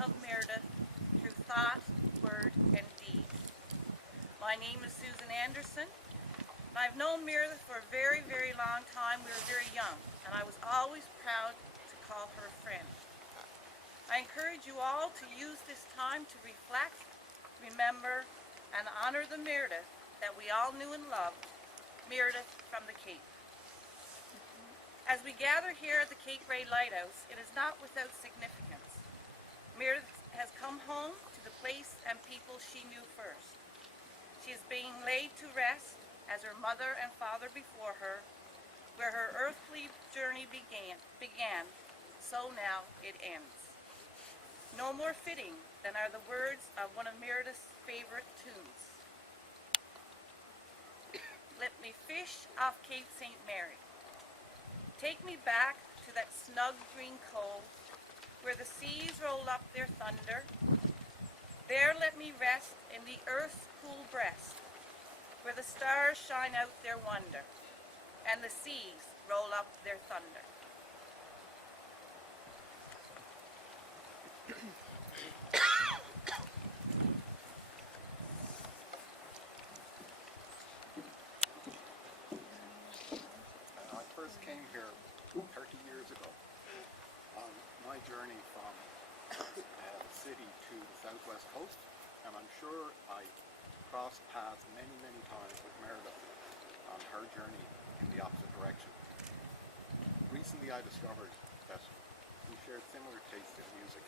of Meridith through thought, word, and deed. My name is Susan Anderson, and I've known Meridith for a very, very long time. We were very young, and I was always proud to call her a friend. I encourage you all to use this time to reflect, remember, and honor the Meridith that we all knew and loved, Meridith from the Cape. As we gather here at the Cape Ray Lighthouse, it is not without significance. Meridith has come home to the place and people she knew first. She is being laid to rest as her mother and father before her, where her earthly journey began, so now it ends. No more fitting than are the words of one of Meridith's favorite tunes. Let me fish off Cape St. Mary. Take me back to that snug green cove where the seas roll up their thunder. There let me rest in the earth's cool breast, where the stars shine out their wonder and the seas roll up their thunder. I first came here 30 years ago on my journey from the city to the southwest coast, and I'm sure I crossed paths many, many times with Meridith on her journey in the opposite direction. Recently I discovered that we shared similar tastes in music.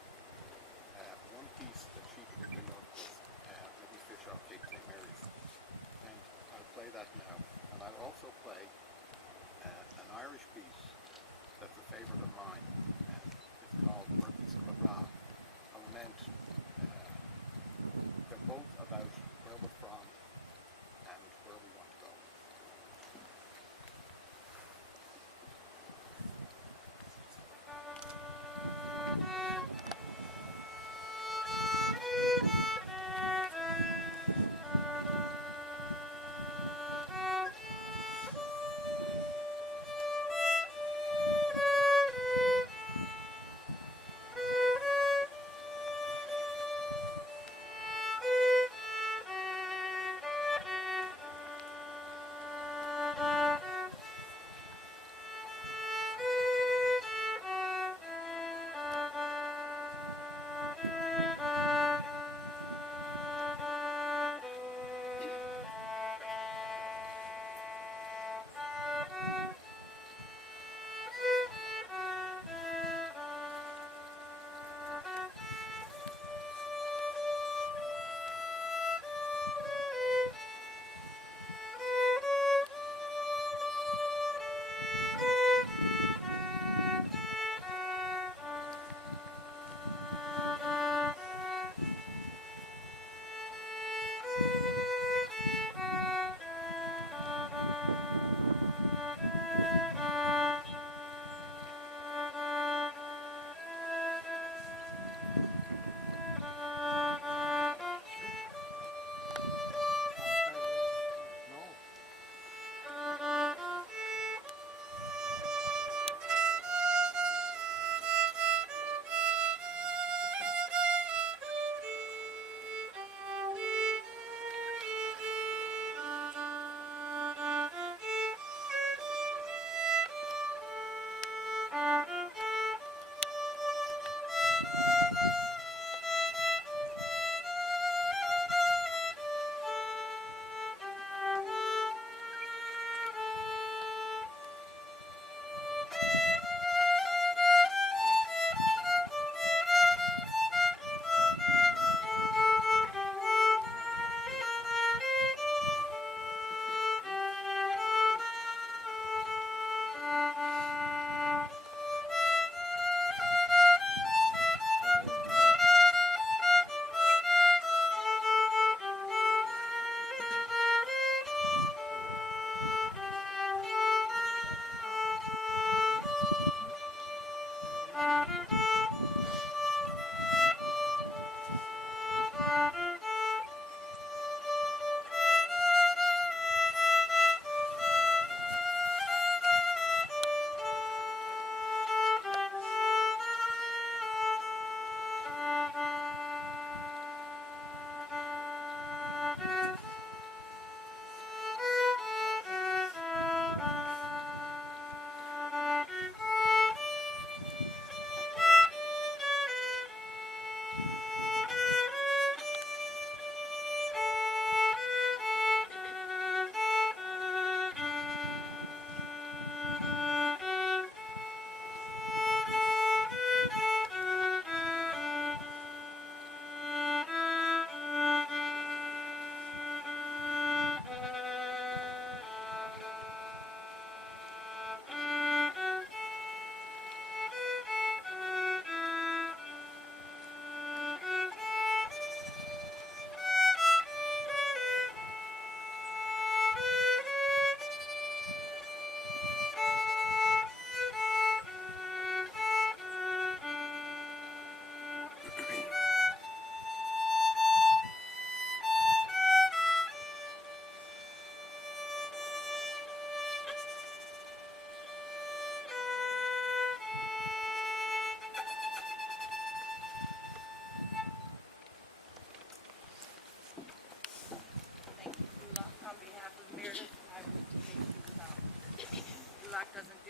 One piece that she particularly loved was Let Me Fish Off Cape St. Mary's, and I'll play that now. And I'll also play an Irish piece that's a favourite of mine, and it's called Murphy's Quadra. I meant they're both about where we're from and where we want to go.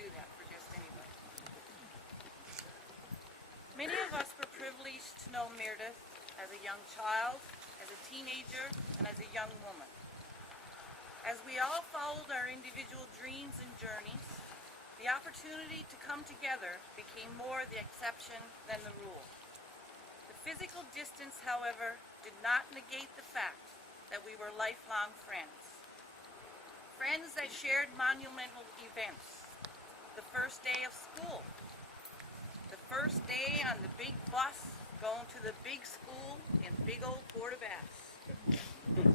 do that for just anybody. Many of us were privileged to know Meridith as a young child, as a teenager, and as a young woman. As we all followed our individual dreams and journeys, the opportunity to come together became more the exception than the rule. The physical distance, however, did not negate the fact that we were lifelong friends. Friends that shared monumental events. The first day of school. The first day on the big bus going to the big school in big old Port aux Basques.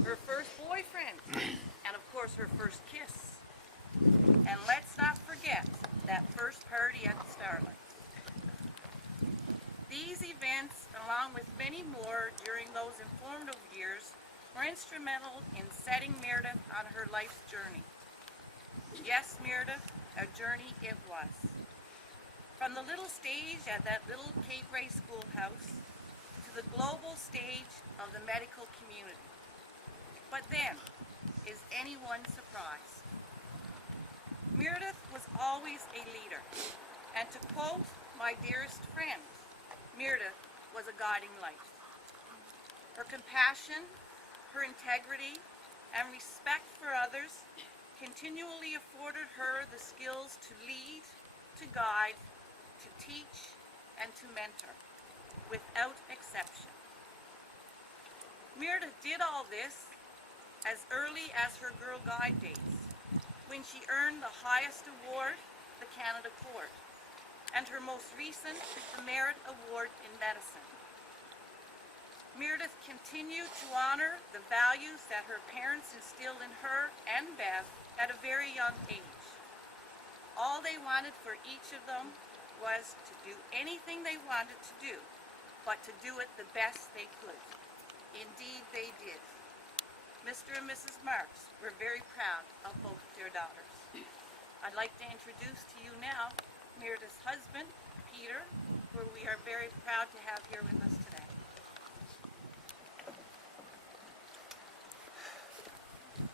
Her first boyfriend, and of course her first kiss. And let's not forget that first party at the Starlights. These events, along with many more during those informative years, were instrumental in setting Meridith on her life's journey. Yes, Meridith, a journey it was. From the little stage at that little Cape Ray schoolhouse to the global stage of the medical community. But then, is anyone surprised? Meridith was always a leader, and to quote my dearest friend, Meridith was a guiding light. Her compassion, her integrity, and respect for others continually afforded her the skills to lead, to guide, to teach, and to mentor, without exception. Meridith did all this as early as her Girl Guide days, when she earned the highest award, the Canada Court, and her most recent, the Merit Award in Medicine. Meridith continued to honor the values that her parents instilled in her and Bev at a very young age. All they wanted for each of them was to do anything they wanted to do, but to do it the best they could. Indeed, they did. Mr. and Mrs. Marks were very proud of both their daughters. I'd like to introduce to you now Meridith's husband, Peter, who we are very proud to have here with us today.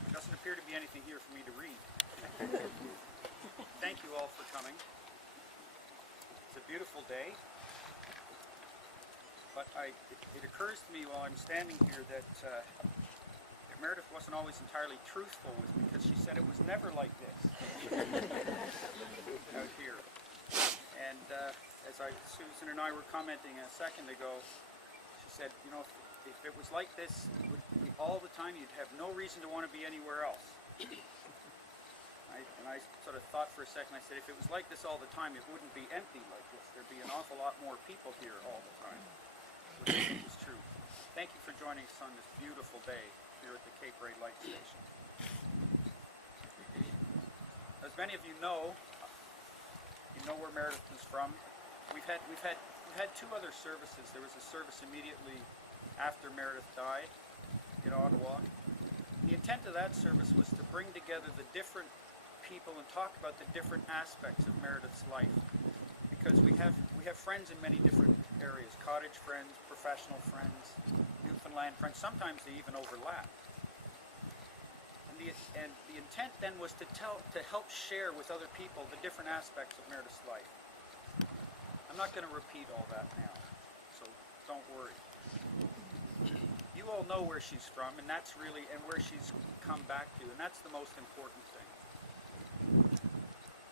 There doesn't appear to be anything here for me to read. Thank you all for coming. It's a beautiful day, but it occurs to me while I'm standing here that Meridith wasn't always entirely truthful with me, because she said it was never like this out here. And as Susan and I were commenting a second ago, she said, you know, if it was like this all the time, you'd have no reason to want to be anywhere else. And I sort of thought for a second, I said, if it was like this all the time, it wouldn't be empty like this. There'd be an awful lot more people here all the time, which I think is true. Thank you for joining us on this beautiful day here at the Cape Ray Light Station. As many of you know where Meridith is from. We've had two other services. There was a service immediately after Meridith died in Ottawa. The intent of that service was to bring together the different people and talk about the different aspects of Meridith's life, because we have friends in many different areas: cottage friends, professional friends, Newfoundland friends. Sometimes they even overlap. And the intent then was to help share with other people the different aspects of Meridith's life. I'm not going to repeat all that now, so don't worry. You all know where she's from, and that's really, and where she's come back to, and that's the most important thing.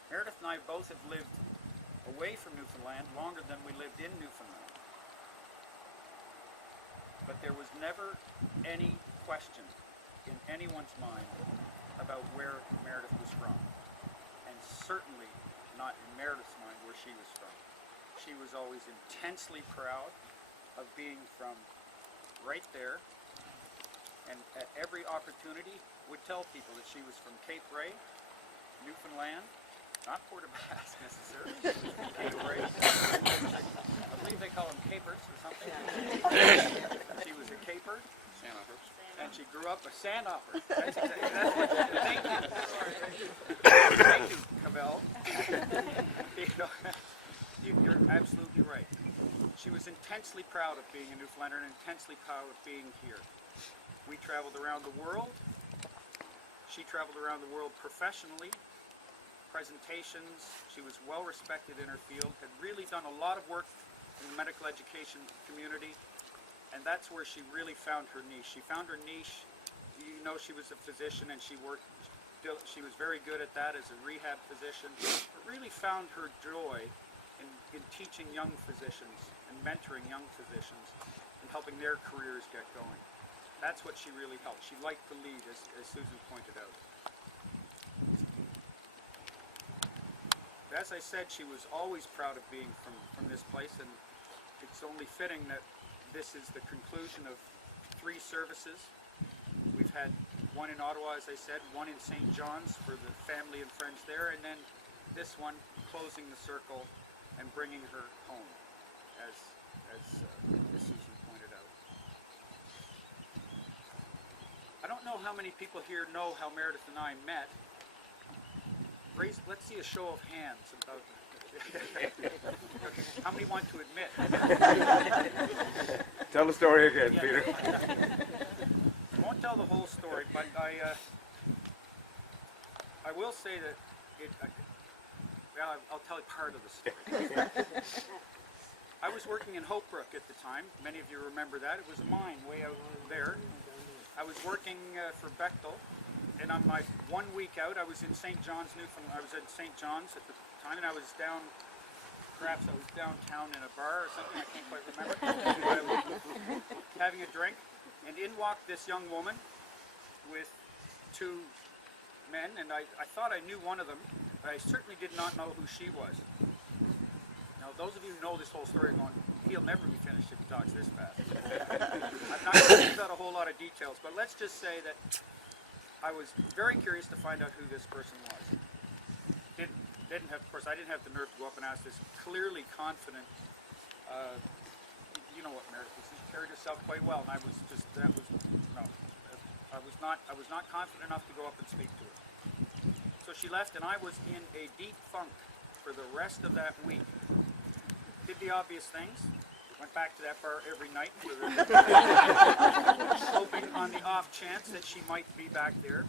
Meridith and I both have lived away from Newfoundland longer than we lived in Newfoundland. But there was never any question in anyone's mind about where Meridith was from, and certainly not in Meridith's mind where she was from. She was always intensely proud of being from right there, and at every opportunity would tell people that she was from Cape Ray, Newfoundland, not Port aux Basques necessarily, Cape Ray. I believe they call them capers or something. She was a caper. And she grew up a sandhopper. That's exactly, that's what she did. Thank you. Thank you, Cabell. You're absolutely right. She was intensely proud of being a Newfoundlander and intensely proud of being here. We traveled around the world. She traveled around the world professionally, presentations. She was well respected in her field, had really done a lot of work in the medical education community, and that's where she really found her niche. She found her niche. You know, she was a physician and she was very good at that as a rehab physician, but really found her joy in teaching young physicians and mentoring young physicians and helping their careers get going. That's what she really helped. She liked to lead, as Susan pointed out. As I said, she was always proud of being from this place, and it's only fitting that this is the conclusion of 3 services. We've had one in Ottawa, as I said, one in St. John's for the family and friends there, and then this one closing the circle and bringing her home, as Susan pointed out. I don't know how many people here know how Meridith and I met. Let's see a show of hands about how many want to admit? Tell the story again, Yeah. Peter. I won't tell the whole story, but I will say that I'll tell you part of the story. I was working in Hopebrook at the time. Many of you remember that. It was a mine way out there. I was working for Bechtel, and on my 1 week out, I was in St. John's, Newfoundland. I was at St. John's at the time, and I was downtown in a bar or something. I can't quite remember. I was having a drink, and in walked this young woman with 2 men, and I thought I knew one of them, but I certainly did not know who she was. Now, those of you who know this whole story are going, he'll never be finished if he talks this fast. I'm not going to give out a whole lot of details, but let's just say that I was very curious to find out who this person was. Of course, I didn't have the nerve to go up and ask this clearly confident, you know what Meredith was, she carried herself quite well, and I was not confident enough to go up and speak to her. So she left, and I was in a deep funk for the rest of that week. Did the obvious things. Went back to that bar every night, hoping on the off chance that she might be back there.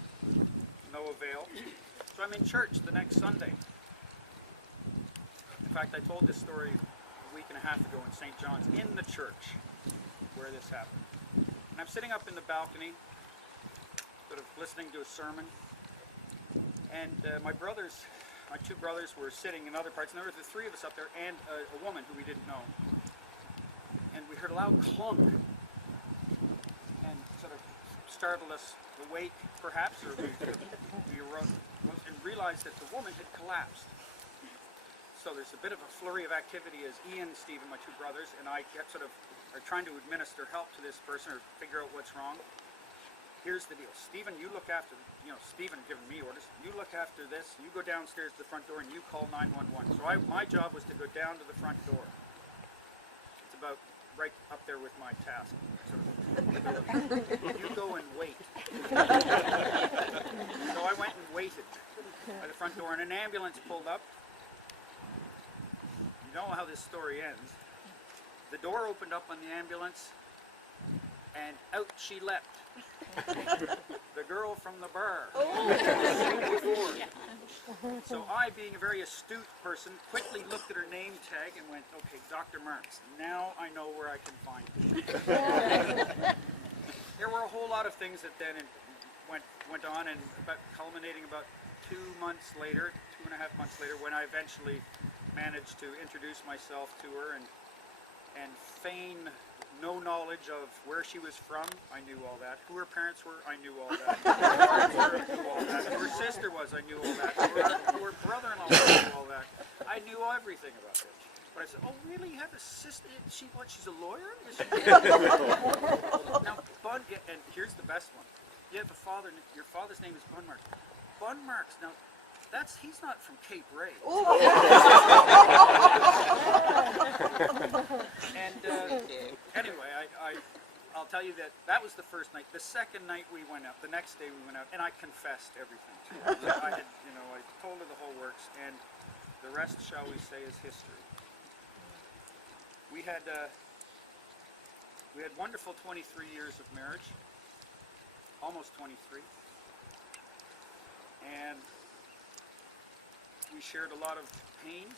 No avail. So I'm in church the next Sunday. In fact, I told this story a week and a half ago in St. John's, in the church where this happened. And I'm sitting up in the balcony, sort of listening to a sermon, and my 2 brothers were sitting in other parts, and there were the 3 of us up there, and a woman who we didn't know. And we heard a loud clunk, and sort of startled us awake, perhaps, or we arose and realized that the woman had collapsed. So there's a bit of a flurry of activity as Ian, Stephen, my 2 brothers, and I kept sort of are trying to administer help to this person or figure out what's wrong. Here's the deal. Stephen, you look after, Stephen giving me orders, you look after this, you go downstairs to the front door and you call 911. So my job was to go down to the front door. It's about right up there with my task. You go and wait. So I went and waited by the front door, and an ambulance pulled up. You know how this story ends. The door opened up on the ambulance, and out she leapt. The girl from the bar. So I, being a very astute person, quickly looked at her name tag and went, okay, Dr. Marks, now I know where I can find you. There were a whole lot of things that then went on, and culminating about 2 months later, 2.5 months later, when I eventually managed to introduce myself to her and feign no knowledge of where she was from. I knew all that. Who her parents were, I knew all that. Who her knew all that. Who her sister was, I knew all that. Who her brother-in-law was, I knew all that. I knew everything about her. But I said, oh really, you have a sister? She's a lawyer? Now, and here's the best one. You have a father, your father's name is Bun Marks. Bun Marks, now, he's not from Cape Ray. And anyway, I'll tell you that was the first night. The second night we went out, the next day we went out, and I confessed everything to her. I told her the whole works, and the rest, shall we say, is history. We had wonderful 23 years of marriage, almost 23, and we shared a lot of pain.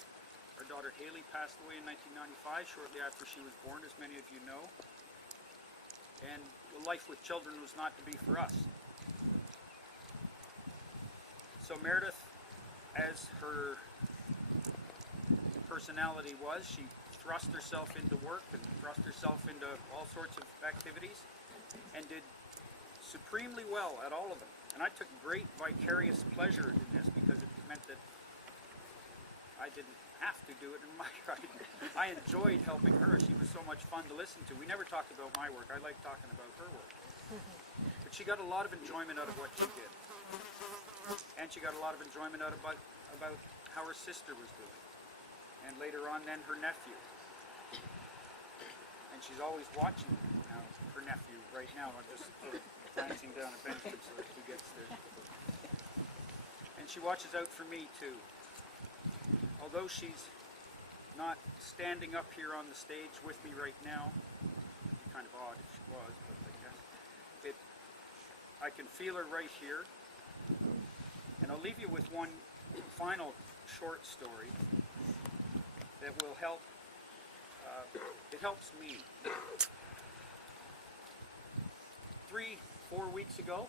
Our daughter Haley passed away in 1995, shortly after she was born, as many of you know. And life with children was not to be for us. So Meridith, as her personality was, she thrust herself into work and thrust herself into all sorts of activities and did supremely well at all of them. And I took great vicarious pleasure in this because it meant that I didn't have to do it in my right. I enjoyed helping her. She was so much fun to listen to. We never talked about my work. I liked talking about her work. But she got a lot of enjoyment out of what she did. And she got a lot of enjoyment out of about how her sister was doing. And later on then her nephew. And she's always watching now, her nephew right now. I'm just sort of glancing down at Benjamin so that he gets there. And she watches out for me too. Although she's not standing up here on the stage with me right now, it'd be kind of odd if she was, but I guess I can feel her right here. And I'll leave you with one final short story that will help. It helps me. 3-4 weeks ago,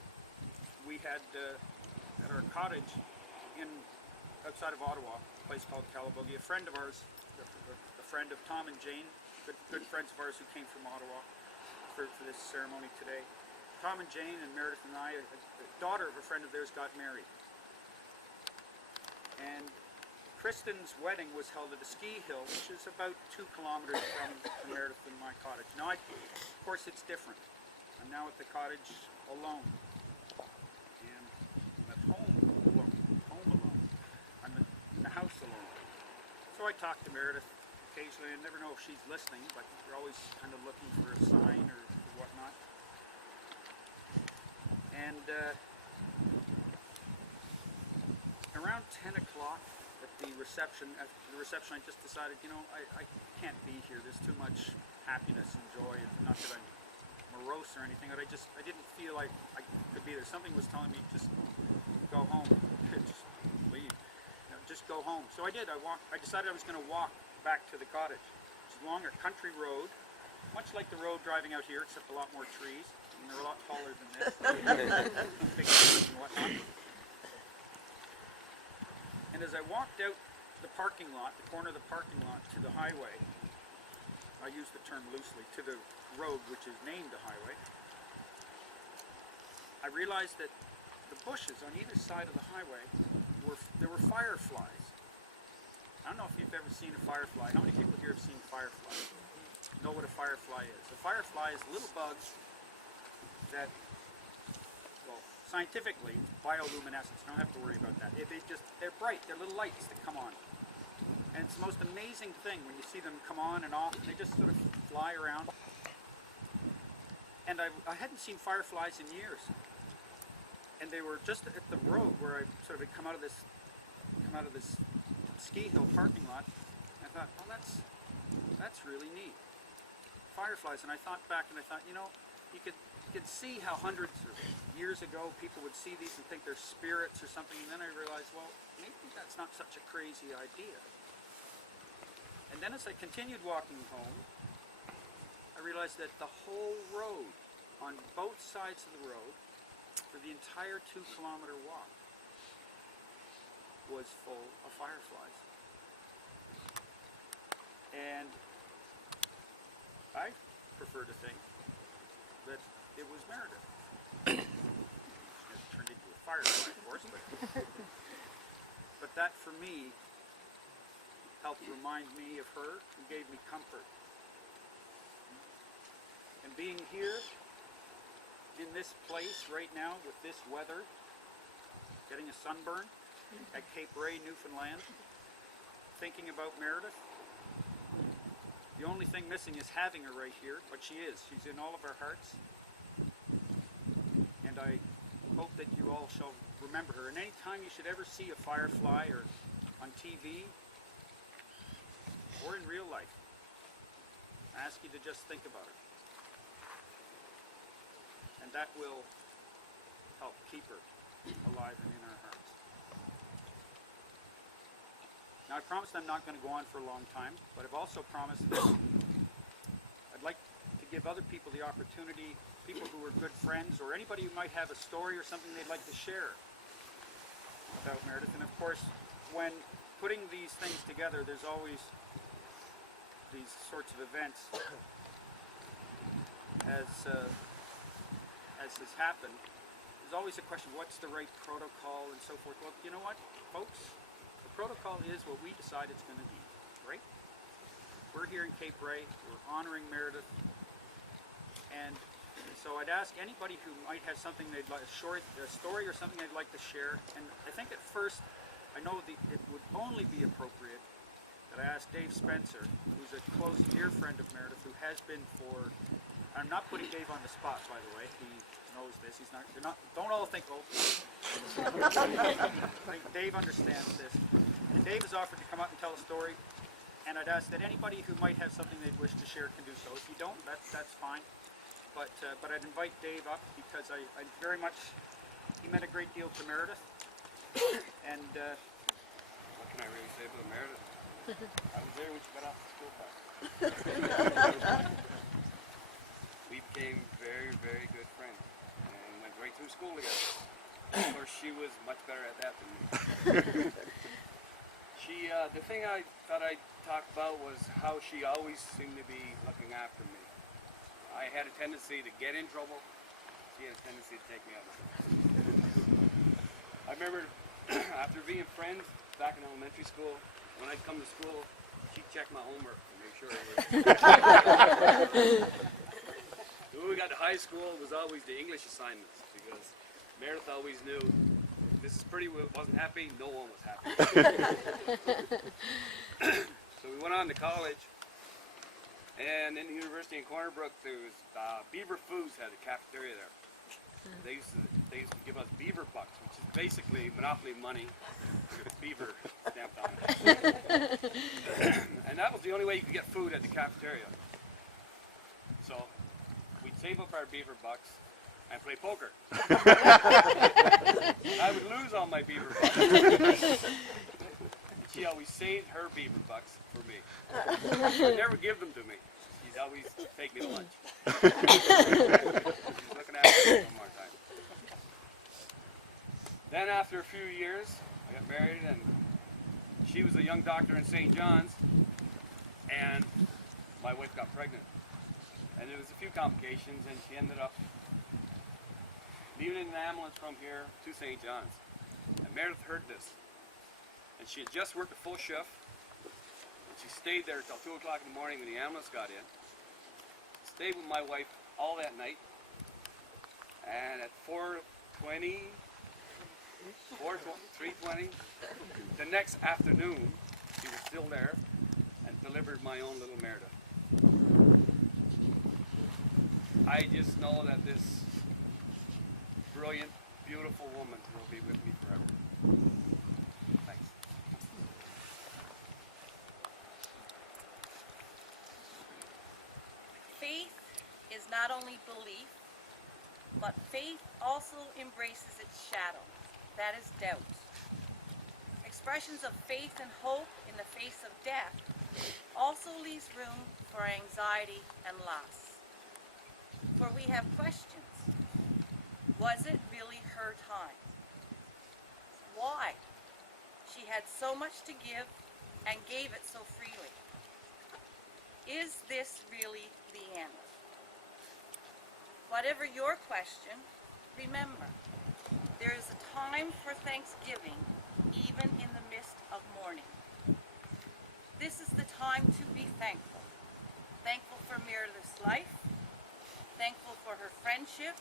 we had at our cottage outside of Ottawa, a place called Calabogie, a friend of ours, a friend of Tom and Jane, good friends of ours who came from Ottawa for this ceremony today. Tom and Jane and Meridith and I, the daughter of a friend of theirs, got married. And Kristen's wedding was held at a ski hill, which is about 2 kilometers from Meridith and my cottage. Now, of course, it's different. I'm now at the cottage alone. And I'm at home alone. I'm in the house alone. So I talk to Meridith occasionally. I never know if she's listening, but you're always kind of looking for a sign or whatnot. And around 10 o'clock at the reception, I just decided, you know, I can't be here. There's too much happiness and joy. Not that I'm morose or anything, but I didn't feel like I could be there. Something was telling me, just go home. Just leave. You know, just go home. So I did. I decided I was going to walk back to the cottage. It's along a country road, much like the road driving out here, except a lot more trees. And they're a lot taller than this. Big trees and whatnot. And as I walked out the parking lot, the corner of the parking lot to the highway, I use the term loosely, to the road which is named a highway, I realized that the bushes on either side of the highway, there were fireflies. I don't know if you've ever seen a firefly. How many people here have seen fireflies? Know what a firefly is? A firefly is a little bug that, well, scientifically, bioluminescence, you don't have to worry about that. They're bright, they're little lights that come on. And it's the most amazing thing when you see them come on and off, and they just sort of fly around. And I hadn't seen fireflies in years. And they were just at the road where I sort of had come out of this ski hill parking lot. I thought, well, that's really neat. Fireflies. And I thought back and I thought, you know, you could see how hundreds of years ago people would see these and think they're spirits or something, and then I realized, well, maybe that's not such a crazy idea. And then as I continued walking home, I realized that the whole road, on both sides of the road, for the entire 2-kilometer walk, was full of fireflies. And I prefer to think that it was Meridith. It turned into a firefly, of course, but that for me helped remind me of her and gave me comfort. And being here in this place right now with this weather, getting a sunburn at Cape Ray, Newfoundland, thinking about Meridith, the only thing missing is having her right here, but she is. She's in all of our hearts. And I hope that you all shall remember her. And any time you should ever see a firefly or on TV or in real life, I ask you to just think about it. And that will help keep her alive and in our hearts. Now, I promised I'm not going to go on for a long time, but I've also promised that I'd like to give other people the opportunity, people who are good friends, or anybody who might have a story or something they'd like to share about Meridith. And of course, when putting these things together, there's always these sorts of events, as has happened. There's always a question, what's the right protocol and so forth. Well, you know what, folks? The protocol is what we decide it's going to be, right? We're here in Cape Ray, we're honoring Meridith, and so I'd ask anybody who might have something they'd like, a story or something they'd like to share, and I think at first, I know it would only be appropriate that I ask Dave Spencer, who's a close, dear friend of Meridith, who has been for, I'm not putting Dave on the spot, by the way, he knows this, don't all think, oh, I think Dave understands this. And Dave has offered to come up and tell a story, and I'd ask that anybody who might have something they'd wish to share can do so. If you don't, that's fine. But I'd invite Dave up because I very much, he meant a great deal to Meridith. And what can I really say about Meridith? I was there when she got off the school bus. We became very, very good friends and went right through school together. Of course, she was much better at that than me. The thing I thought I'd talk about was how she always seemed to be looking after me. I had a tendency to get in trouble. She had a tendency to take me out of it. I remember after being friends back in elementary school, when I'd come to school, she'd check my homework to make sure it was. When we got to high school, it was always the English assignments because Meridith always knew Mrs. Pretty wasn't happy, no one was happy. So we went on to college, and in the university in Corner Brook, there was Beaver Foods had a cafeteria there. They used to give us beaver bucks, which is basically monopoly money with beaver stamped on it. And that was the only way you could get food at the cafeteria. So we'd save up our beaver bucks and play poker. I would lose all my beaver bucks. She always saved her beaver bucks for me. She would never give them to me. She'd always take me to lunch. She's looking after me one more time. Then after a few years, I got married, and she was a young doctor in St. John's, and my wife got pregnant. And there was a few complications, and she ended up leaving in an ambulance from here to St. John's. And Meridith heard this. And she had just worked a full shift. And she stayed there till 2 o'clock in the morning when the ambulance got in. Stayed with my wife all that night. And at 3:20, the next afternoon, she was still there and delivered my own little Meridith. I just know that this brilliant, beautiful woman will be with me forever. Thanks. Faith is not only belief, but faith also embraces its shadow. That is doubt. Expressions of faith and hope in the face of death also leaves room for anxiety and loss. For we have questions. Was it really her time? Why? She had so much to give and gave it so freely. Is this really the end? Whatever your question, remember, there is a time for thanksgiving even in the midst of mourning. This is the time to be thankful. Thankful for Meridith's life, thankful for her friendship,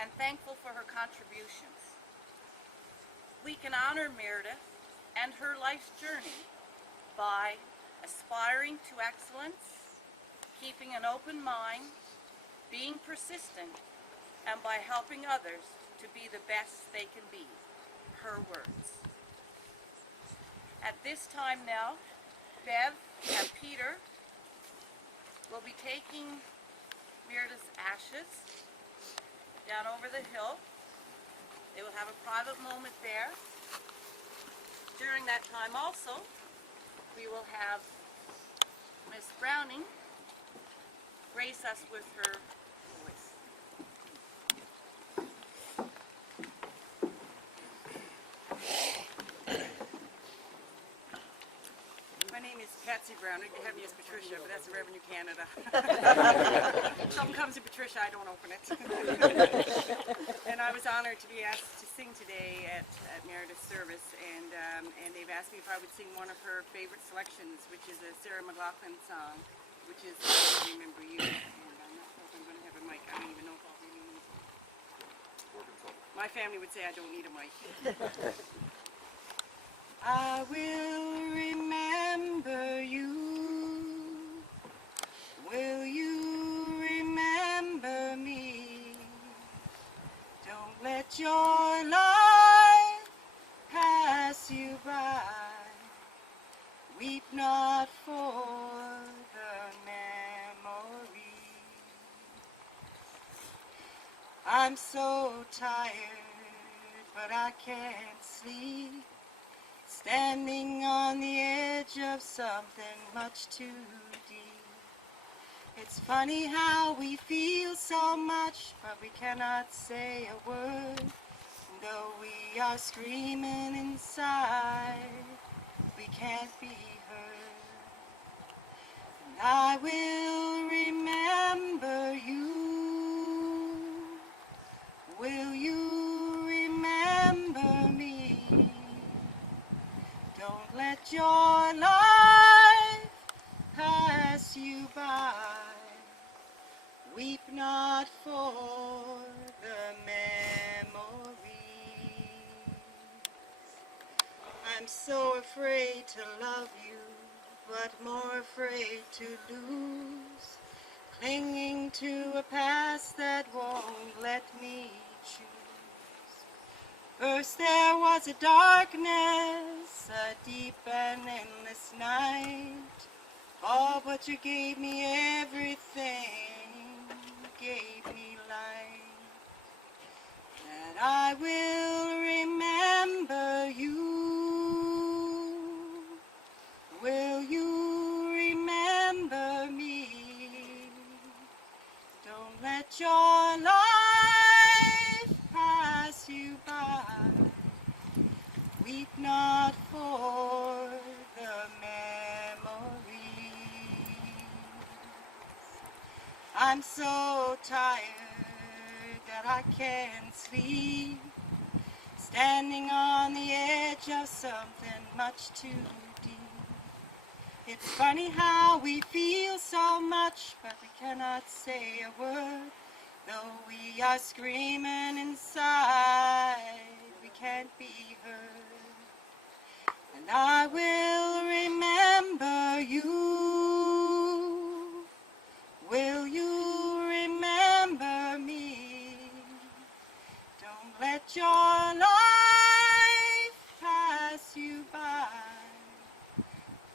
and thankful for her contributions. We can honor Meridith and her life's journey by aspiring to excellence, keeping an open mind, being persistent, and by helping others to be the best they can be. Her words. At this time now, Bev and Peter will be taking Meridith's ashes down over the hill. They will have a private moment there. During that time also, we will have Miss Browning grace us with her voice. My name is Patsy Brown. You have me as Patricia, but that's the Revenue Canada. Something comes to Patricia, I don't open it. And I was honored to be asked to sing today at Meridith's service, and they've asked me if I would sing one of her favorite selections, which is a Sarah McLachlan song, which is I Remember You. And I'm not sure if I'm going to have a mic. I don't even know if I'll really need it. My family would say I don't need a mic. I will remember you. Will you remember me? Don't let your life pass you by. Weep not for the memory. I'm so tired, but I can't sleep. Standing on the edge of something much too deep. It's funny how we feel so much, but we cannot say a word. Though we are screaming inside, we can't be heard. And I will remember you. Will you remember me? Don't let your life pass you by. Weep not for the memories. I'm so afraid to love you, but more afraid to lose. Clinging to a past that won't let me choose. First there was a darkness, a deep and endless night. Oh, but you gave me everything, gave me light. And I will remember you. Will you remember me? Don't let your life pass you by. Weep not for the memories. I'm so tired that I can't sleep. Standing on the edge of something much too deep. It's funny how we feel so much, but we cannot say a word. Though we are screaming inside, we can't be heard. And I will remember you. Will you remember me? Don't let your life pass you by.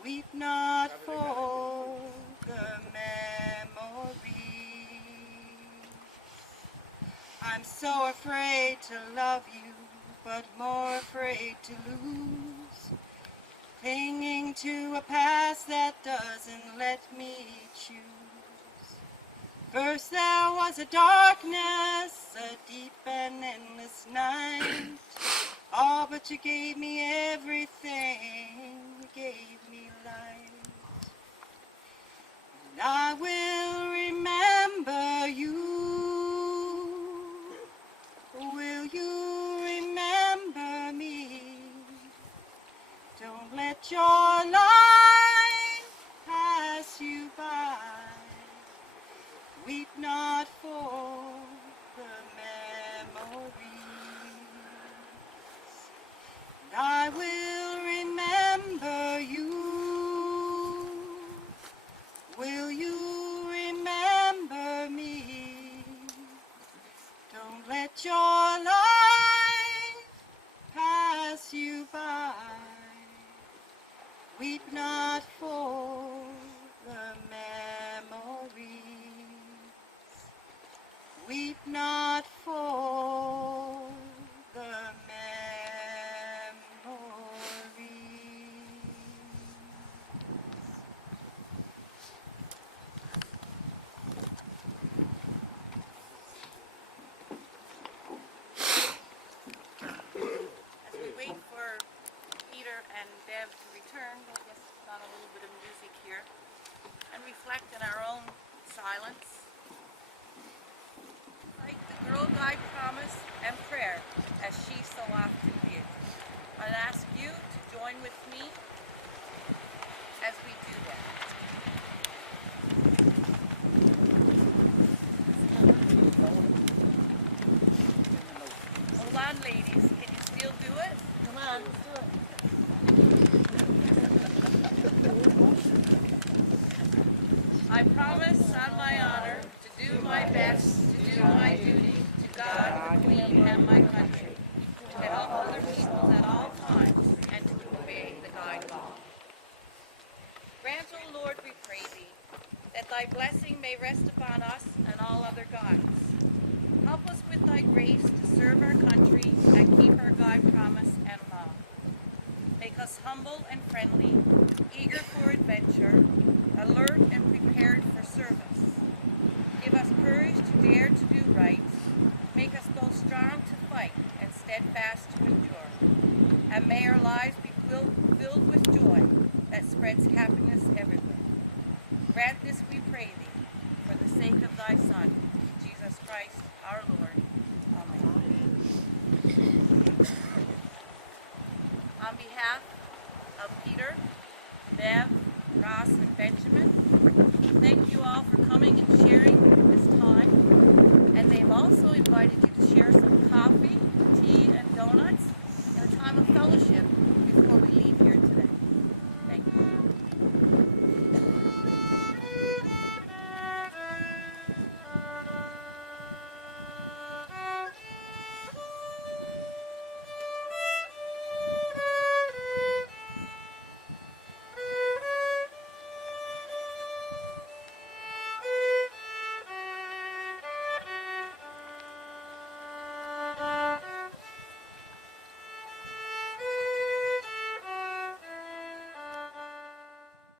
Weep not for the memories. I'm so afraid to love you, but more afraid to lose. Clinging to a past that doesn't let me choose. First there was a darkness, a deep and endless night. Oh, but you gave me everything, you gave me light. And I will remember you. Will you remember me? Don't let your life pass you by. Weep not for the memories. And I will remember you. Will you remember me? Don't let your life pass you by. Weep not for the memories. Weep not for the memories. reflect in our own silence. Like the Girl Guide promise and prayer, as she so often did. I'd ask you to join with me as we do that. Hold on, ladies. Can you still do it? Come on, let's do it. I promise on my honor to do my best, to do my duty to God, the Queen, and my country, to help other peoples at all times, and to obey the guide law. Grant, O Lord, we pray thee, that thy blessing may rest upon us and all other guides. Help us with thy grace to serve our country and keep our guide promise and law. Make us humble and friendly, eager for adventure, alert and prepared for service. Give us courage to dare to do right. Make us both strong to fight and steadfast to endure. And may our lives be filled with joy that spreads happiness everywhere. Grant this, we pray thee, for the sake of thy Son, Jesus Christ, our Lord. Amen. On behalf of Peter, Bev, Ross, and Benjamin,